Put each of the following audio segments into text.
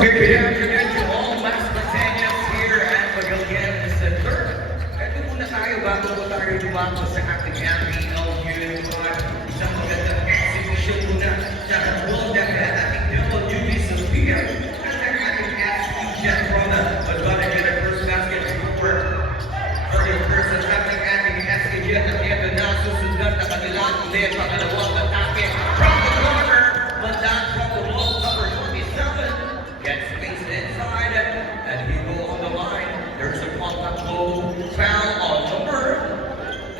Okay, good afternoon to all Las Batangas here at Magallanes Center. Ito muna tayo bago po tayo lumako sa ating LU. Isang magandang exhibition muna sa World ng ating WB Sophia at ang ating SPJ Rona. Magkala niya na first basket for the first at ating SPJ at Eva na susundan na kanilang ulit pangalawang atake from the corner. Mandan from the wall number 27. Gets spaced inside, and he go on the line. There's a contact low foul on number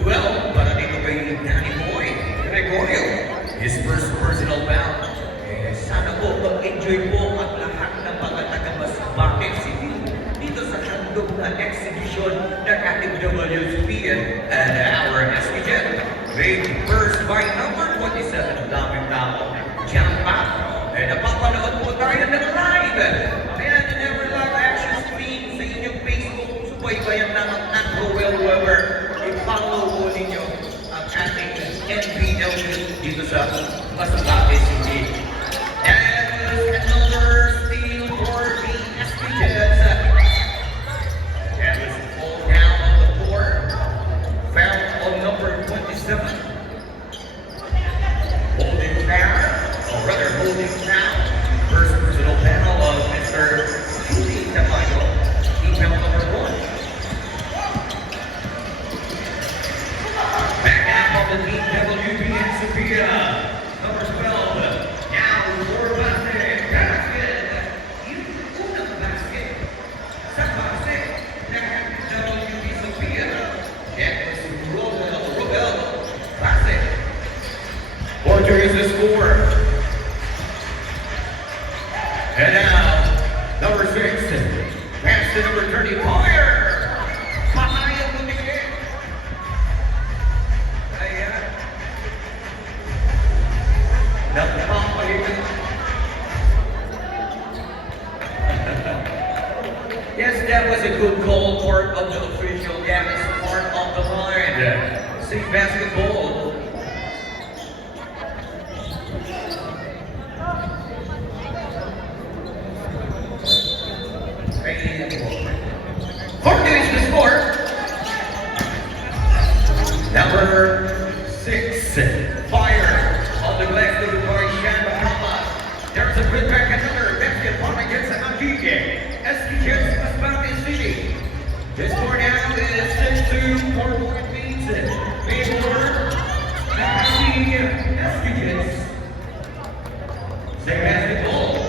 12. Para dito kay Danny Boy Gregorio. His first personal foul. Sana po mag-enjoy po ang lahat ng mga taga-Masbate City dito sa handog na exhibition ng ating WSP and our SPJ. Made first by number 27, daming tao. Jump out. Eh, napapanood po tayo ng live. Ayan, yung Never Live Action Stream sa inyong Facebook. Subaybayan lang ang Roel Weber. I-follow po ninyo ang ating NBL dito sa Masbate City. And another steal for the SPJ. And it's all down on the floor. Foul on number 27. Holding foul. Or rather, holding foul. First personal panel of Mr. Judy Tamayo. Team foul number 1. Back out of the team WB and Sophia. Number 12. Now, for basket. Yung unang basket. Sa basket. WB Sophia. Check was Robel. Basket. Porter is the score. And now, number 6, pass to number 30, Poyer! Mahayang lumikit! Ayan. Nagpapalit. Yes, that was a good call, part of the official. That is part of the line. See basketball. Porter is the score. Number 6, fire on the glass to the boy Shan Bahamas. There's a good back another basketball against Antique. SPJ Masbate City. The score now is 6-2, 4-point leads. Favor SPJ. Same basketball.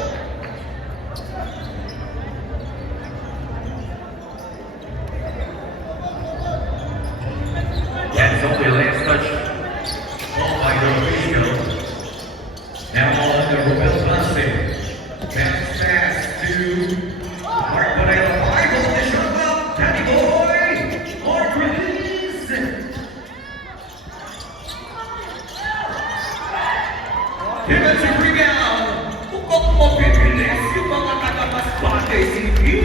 That's only the last touch. Ball by the official. Now all under Robel Base. Bounce pass to Mark Bonella. Five on the shot up. Danny Boy. Mark release. Defensive rebound. Upang mapipilis yung mga taga-Masbate City.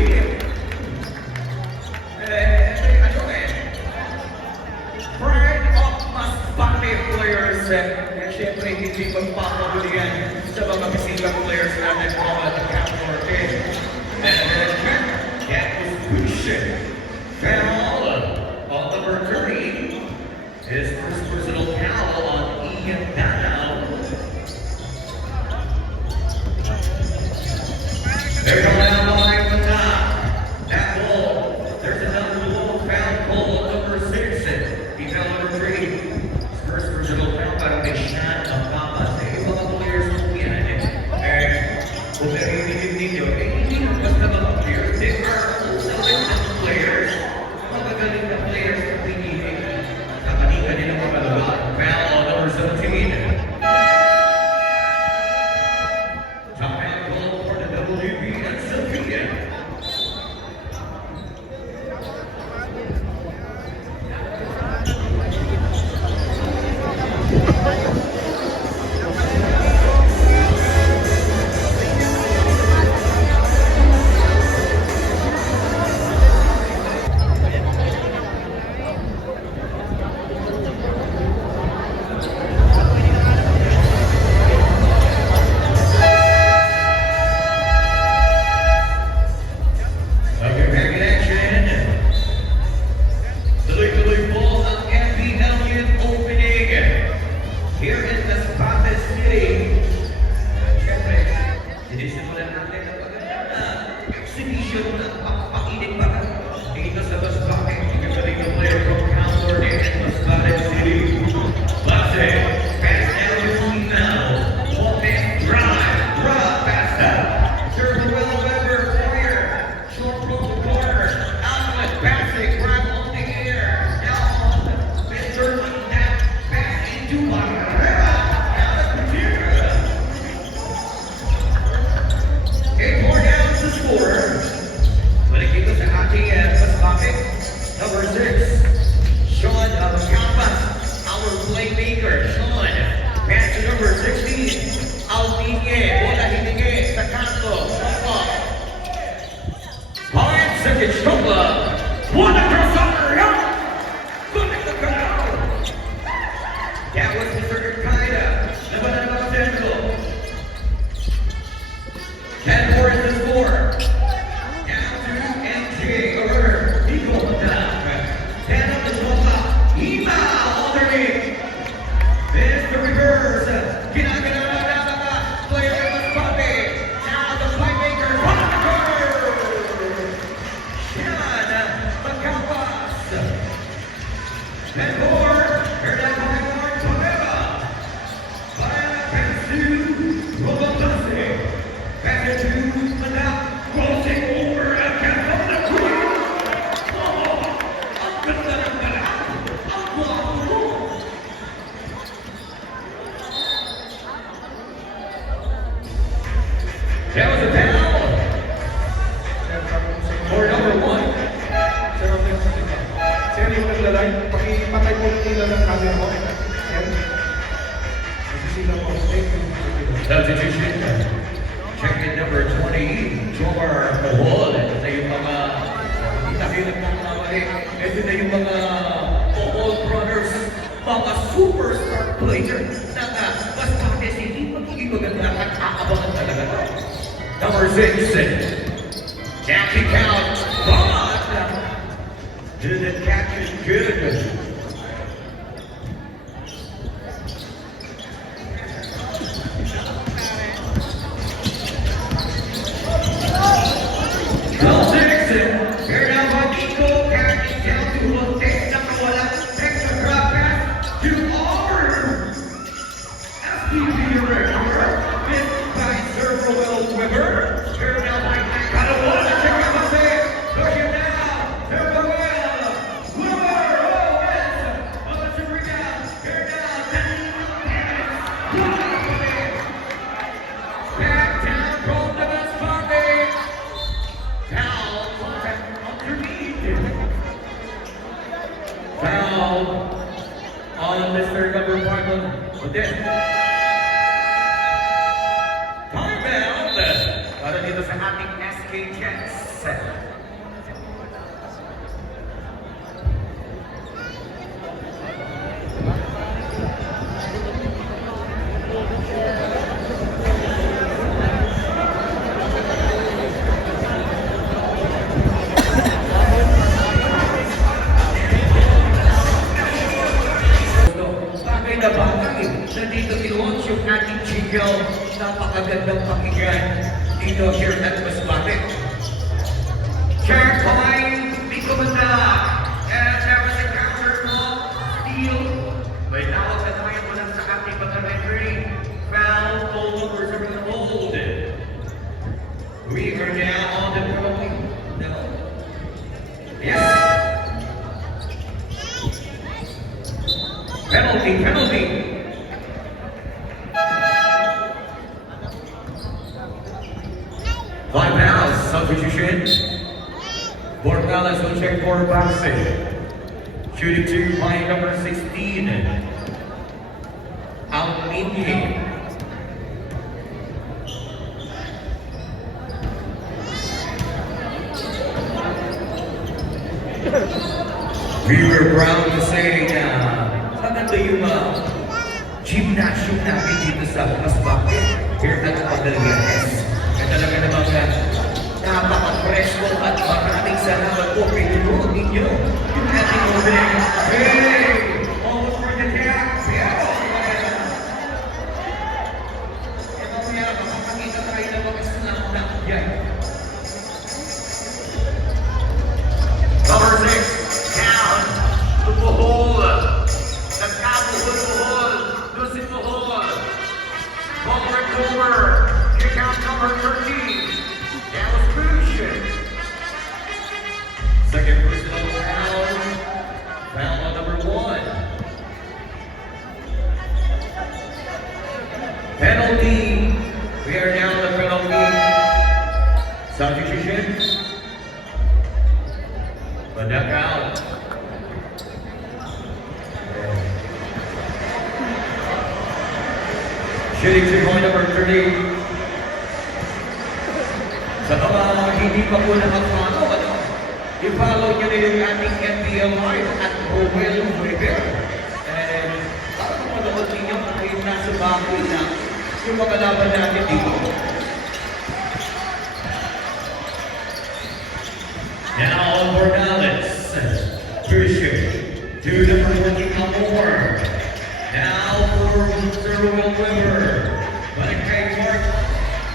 Pride of Masbate players. Siyempre, hindi magpapabuligan sa mga bisitang players natin from the Capital Team. And then, that was Bushin. Foul on number 30. His first personal foul on Ian Danao. There's a line on the line from the top. That ball. There's another low foul ball on number 6. He fell number 3. First personal foul by the shot of Papa. Say, mga players po yan. Second Chokla. One across the yard. Look at the crowd. That was Mr. Kaida. Naman ng Central. 10-4 is the score. Down to NJ. Over. Eagle down. 10 of the Chokla. Ima alternate. This the reverse. Ginagana na player was pumping. Now the playmaker on the corner. Sean Macapas. And four. Here now by Mark Pomeba. Pass to Robotase. Back to Manap. Crossing over and can from the corner. Up and down. That was a foul for number one. Sir, yung naglalay, pakipatay po nila ng camera mo. Sir, nasisila po. Substitution. Check in number 20, Jomar Bohol. Ito na yung mga nakakilang ng kamali. Ito na yung mga Bohol brothers, mga superstar players na mas bakit hindi magiging maganda at aabangan talaga ito. Number 6, Jackie Count. But the catch is good. Well, Dixon, here now by Nico, catching down to Lotec, number 1, extra drop pass to Auburn. FTV director, missed by Servo Weber. Here now by Cadawana, check out the save. Push him down. Servo Weber. Oh yes. Oh, let's bring down. Here now, back down from the best pocket. Foul, contact underneath. Foul on Mr. Number 5. But then, timeout para dito sa ating SK Jets. Bagay na bagay na dito i-launch yung ating jingle. Napakagandang pakinggan dito here at Masbate. Checkpoint, di kumanda. And there was a counter ball, steal. May tawag na tayo mula sa ating mga referee. Foul, goalkeepers are going to hold it. We are now on the penalty. No. Yes. Penalty. Five fouls, substitution. Bordalas will check for boxing. Shooting two by number 16. Almini. We were proud to say na maganda yung gymnasium namin dito sa Masbate. Here at Pagdalianes. Kaya talaga namang napaka-presko at maraming salamat po kay Lord ninyo. Yung ating opening. Hey! Almost for the tap. Pero, ito kaya makakakita tayo ng mga snap yan. Number 6, down to Bohol. Nagkabo Bohol. Lucy Bohol. Forward over. Kick out number 13. That was Crucian. Second personal foul. Foul on number 1. Penalty. We are down the penalty. Substitution. But duck out. Shooting two-point number 30. Sa mga hindi pa po nakapano, I-follow nyo na yung ating NBL Live at Rowell Rivera. And para mapanood ninyo kung kayo nasa bahay na yung mga laban natin dito. Now Morales, Bishop, to number 20 Amor. Now for Mr. Will Weber. Balik kay Mark.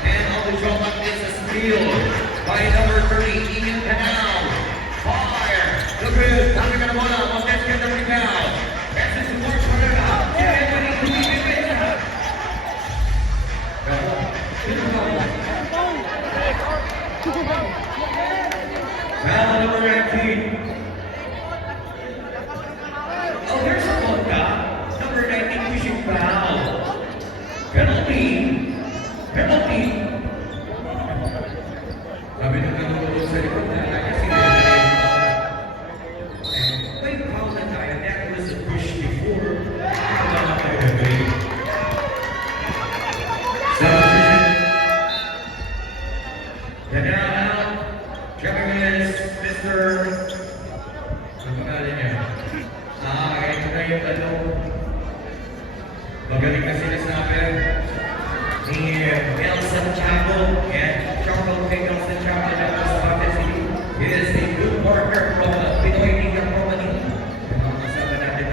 And on the draw back is a steal by number 30, Ian Canal. Fire. Look good. Dami ka na bola. Montes get the rebound. Passes to Mark for it. Up. And when he leaves it. Foul number 19. Oh, there's a Monka. Number 19 pushing foul. Penalty. Penalty. Sabi na kanulong sa likod na kasi may foul na tayo. That was a push before. And now, coming in is Mr. Ano pangalan niya? Ito na yung ano. Magaling na sinasabi ni Mel Santiago. Yan, Charles kay Mel Santiago na sa Batangas City. He is a good partner from Pinoy Liga Pro Manila. Mga kasama natin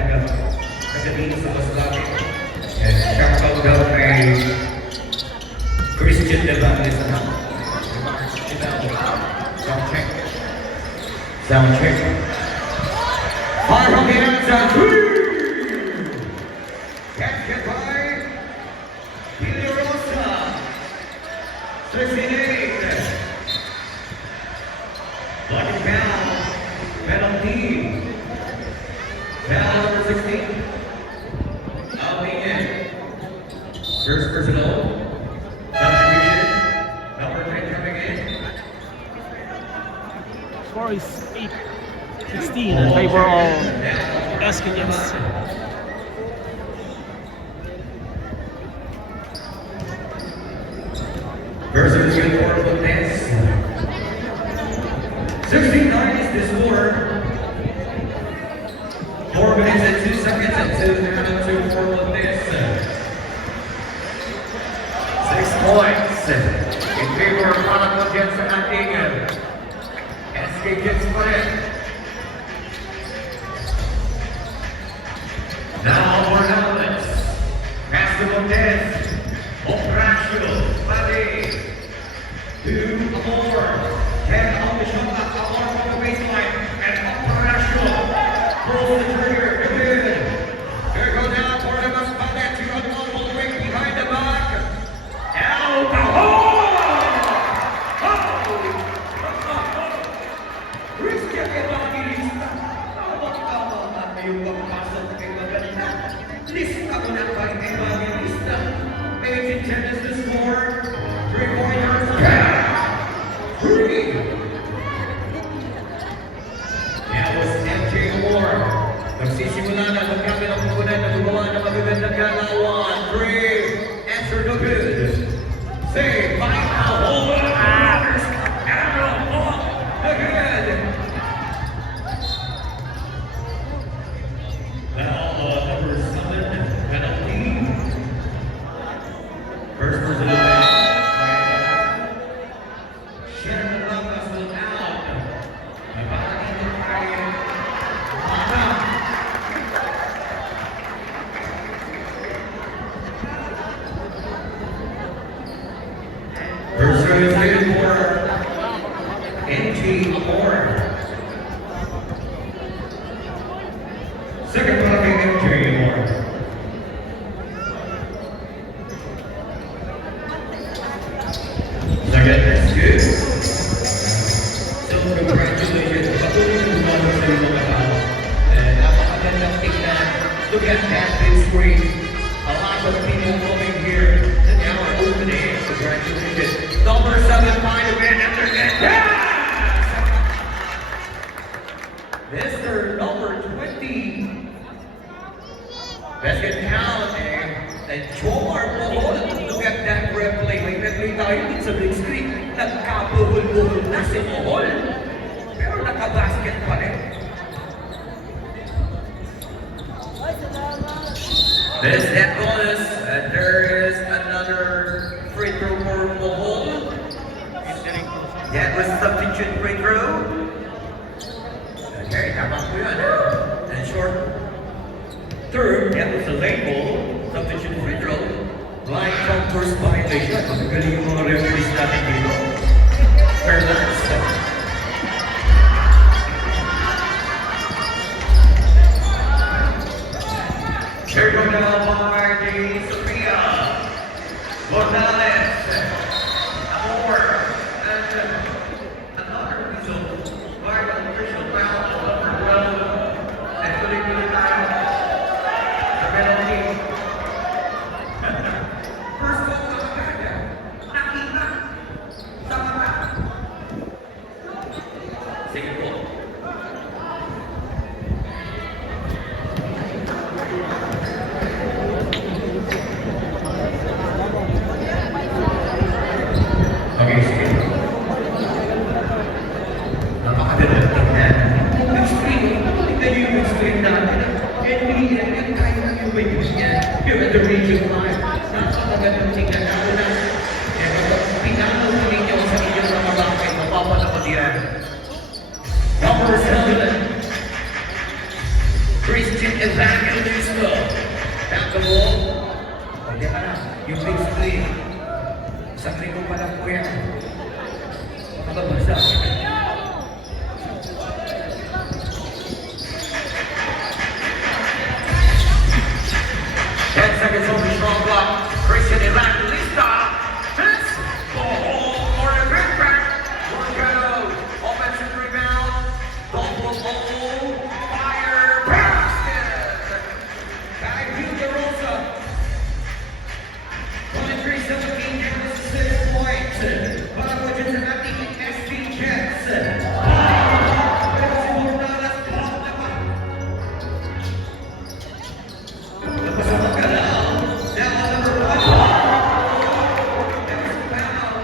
taga-dito sa Baslavi. And shoutout daw kay Christian Devante sa mga. Sound check. Sound check. Fire from the outside. Captured by Billy Rosa. 68. Blocking foul. Penalty. Foul number 16. Out the end. First personal. Substitution. Number 10 coming in. Score is 8-16 in favor of Eskilens. Versus uniform of Nets. 69 is the score. 4 minutes and 2 seconds until the uniform of Nets. 6 points in favor of Monaco against Antigua. SK gets for it. Now Morales. Pass to Montes. Opracio. Pade. To Amor. 10 on the shot clock. Amor from the baseline. And Opracio. Pulls the trigger. Good. There goes now. Portemas Pade. 2 on the ball. All the way behind the back. Alcohol! Christian Evangelista. Yung pagpasok kay Maganda. List ako na kay Evangelista. 18-10 is the score. 3-pointers. 3. That was MJ Moore. Nagsisimula na magkamit ang pupunan na gumawa ng magagandang galawan. 3. Answer no good. Save by Alcohol. Arrow again. Now, number 7, penalty. First person to foul. Shannon Lamas will out. Nabati na tayo. Mata. First service here for NG Amor. Second penalty, MJ Amor. Second, that's good. So, congratulations. Patuloy na gumagawa sa iyo mga tao. And napakagandang tingnan. Look at that big screen. A lot of people coming here to now our opening. Congratulations. Number 7, find a man after that. Mr. number 20. Basket count and Chomar Pohol. Look at that replay. May replay tayo din sa big screen. Nagkabuhol-buhol na si Pohol. Pero pero nakabasket pa rin. This net bonus, and there is another free throw for Bohol. That was substitute free throw. Okay, tama po yan. And short. Third, that was a late ball. Substitute free throw. Line from first violation. Magaling yung mga referees natin dito. Fairlands. Here go now by the Sophia. Morales. Amor. And another result. By the official foul of number 12. And tuloy-tuloy tayo. The penalty. First goal sa Maganda. Nakita. Sa mata. Sige po. Okay, sige. Napakaganda ng tingnan. Extreme. Tingnan niyo yung extreme natin. NBA, and kaya na yung wings niya. Here at the region line. Napakaganda ng tingnan. Ako na. Kaya kapag pinanaw ninyo sa inyong mga bakay, mapapalapag yan. Number 7. Christian Evangelista. Back the ball. Pagka ka na. Yung big screen. Isang linggo pa lang po yan. Makababasa. 10 seconds on the strong block. Christian Evangelista. This ball for a big back. Workout. Offensive rebound. Double ball. Fire. Basket. By Hugo Rosa. 23-17 down to 6 points. Para po dyan sa ating SB Jets. Pero si Morales, pop na pa. Napasama ka na. Now, number 1. There's foul.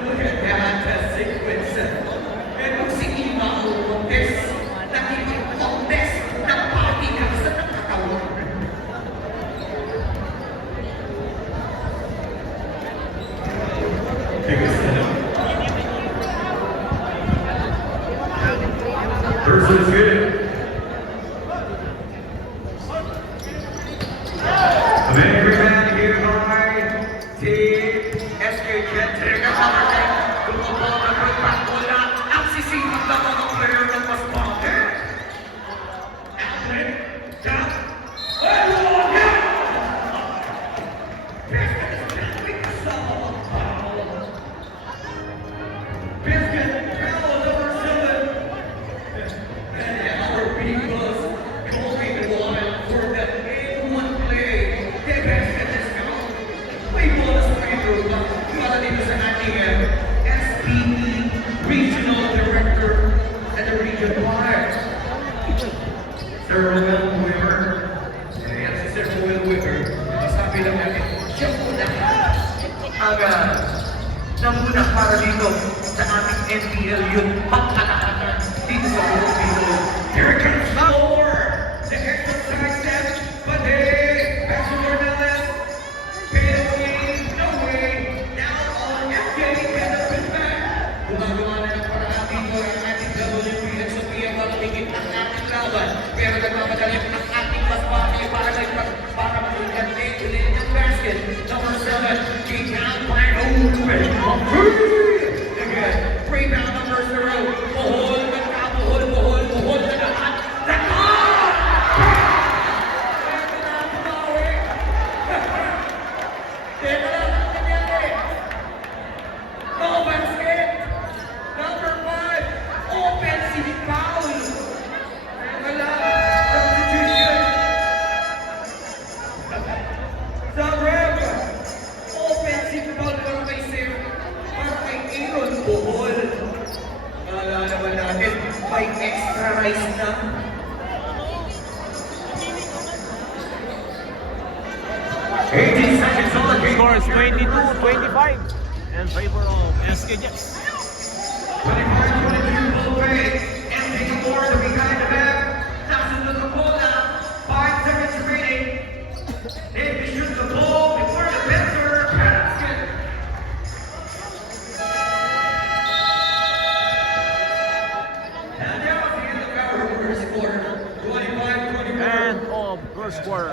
Look at that sequence. And kung si Ima Montes, nakikipagpuntes ng pati ka sa nakatawan. First is good. The big rebound here by Team SK Jet. Teka sa atin. Tumabol na rin bola. Ang sisipag na mga player ng Paspalte. Alfred. Jack. Biscuit. Foul number 7. And our big boss going the line for the 8-1 play. The basket is gone. May bonus free throw pa. Para dito sa ating SPE Regional Director at the Region Wire. Sir Will Weaver. Ayan si Sir Will Weaver. Masabi lang natin, siya muna ang namuna para dito sa ating NPL yung pangkalahatan dito sa Pilipino. Here comes Moore! The exercise step, but hey, back to Morales. Penalty, no way. Now on FJ, benefit back. Gumagawa na ng paraan dito ang ating WP at Sophia Malamigit ang ating laban. Pero nagmamadali ang ating Paspalte para magigante ulit ng basket. Number 7, King Alpine. Again, rebound number 0. Bohol na lahat. Teka lang, ang nangyari. No basket. Number 5, offensive foul. Teka lang, substitution. Sa ref, offensive foul para kay Sir, para kay Aaron Bohol. Kala naman natin, may extra rice na. Seconds on the Score is 22-25 in favor of SK Jets. 25-22 full pace. Empty the board behind the back. Passes to the ball now. 5 seconds remaining. Navy shoots the ball before the Spencer. Basket. And now at the end of our first quarter. 25-24. And of first quarter.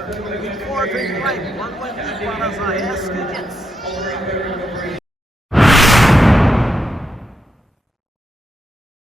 4-25. 1-1 para sa SK Jets.